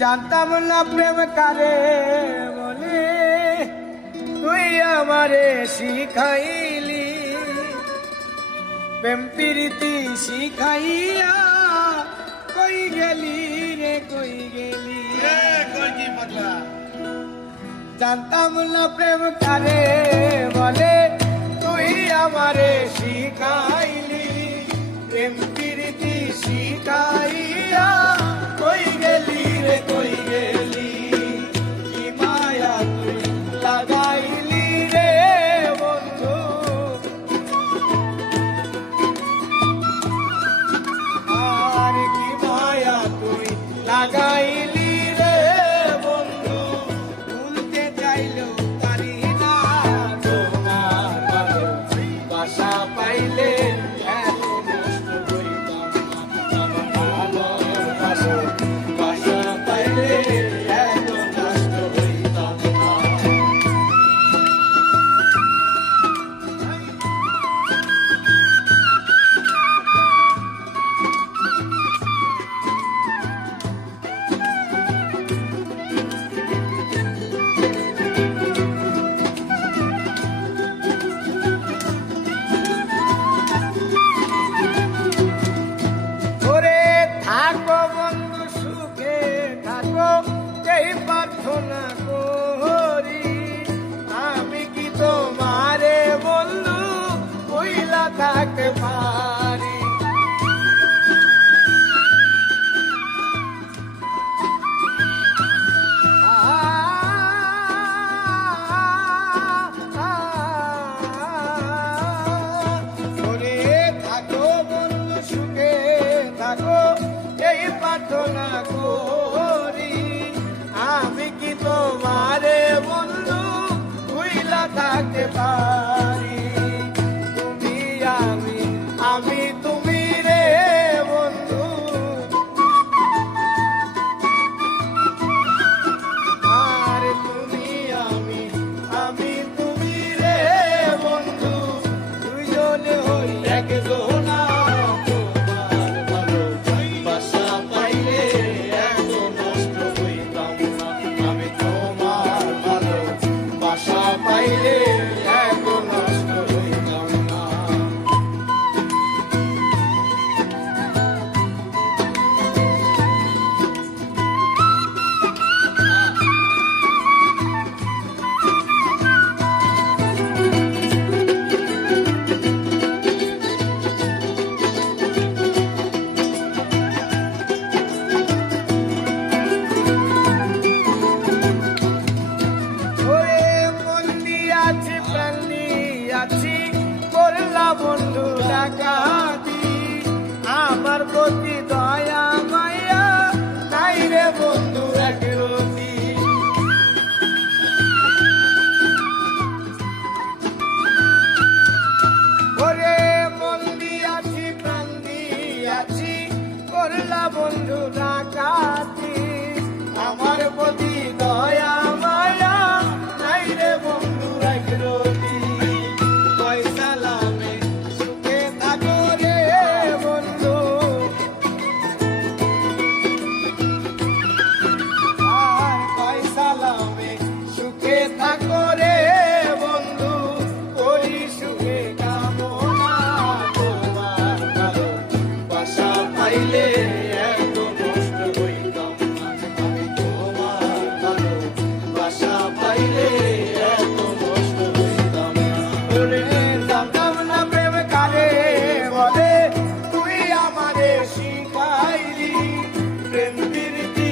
জানতাম না প্রেম কারে বলে, তুই আমারে শিখাইলি। প্রেম প্রীতি শিখাইয়া কই গেলি রে, কই গেলি কই কি পাতলা? জানতাম না প্রেম কারে বলে, তুই আমারে শিখাইলি। প্রেম প্রীতি শিখাইয়া কই গেলি রে, কই গেলি। কি মায়া তুই লাগাইলি রে বন্ধু, আর কি মায়া তুই লাগাইলি রে বন্ধু। ভুলতে চাইলেও পারি না তোমার ভালোবাসা পাইলে এত কষ্ট হইতাম না। আমার ভালোবাসা পাইলে এত কষ্ট হইতাম না। ওরে থাকো বন্ধু সুখে থাকো, এই প্রার্থনা করি। আমি কি তোমারে বন্ধু কইলা থাকতে পারি। ওরে থাকো বন্ধু সুখে থাকো, এই প্রার্থনা করি। আমি কি তোমারে বন্ধু ভুইলা থাকতে পারি। তুমি আমি, আমি তুমি রে বন্ধু, আর তুমি আমি, আমি তুমি রে বন্ধু। দুইজনে হই একজনা, তোমার ভালোবাসা পাইলে এত নষ্ট হইতাম না। আমি তোমার ভালোবাসা পাইলে এত নষ্ট হইতাম না। ওরে মন দিয়াছি প্রাণ দিয়াছি, করলা বন্ধু ডাকাতি। আমার প্রতি দয়া মায়া নাই রে বন্ধু একরতি। ওরে মন দিয়াছি প্রাণ দিয়াছি, করলা বন্ধু ডাকাতি। আমার প্রতি দয়া মায়া নাই রে বন্ধু একরতি। কয় সালামে সুখে থাকো রে বন্ধু, আর কয় সালামে সুখে থাকো রে বন্ধু। করি সুখে কামনা, তোমার ভালোবাসা পাইলে এত কষ্ট হইতাম না। আমি তোমার ভালোবাসা পাইলে এত কষ্ট হইতাম না। ওরে জানতাম না প্রেম কারে বলে, তুই আমারে শিখাইলি। প্রেম প্রীতি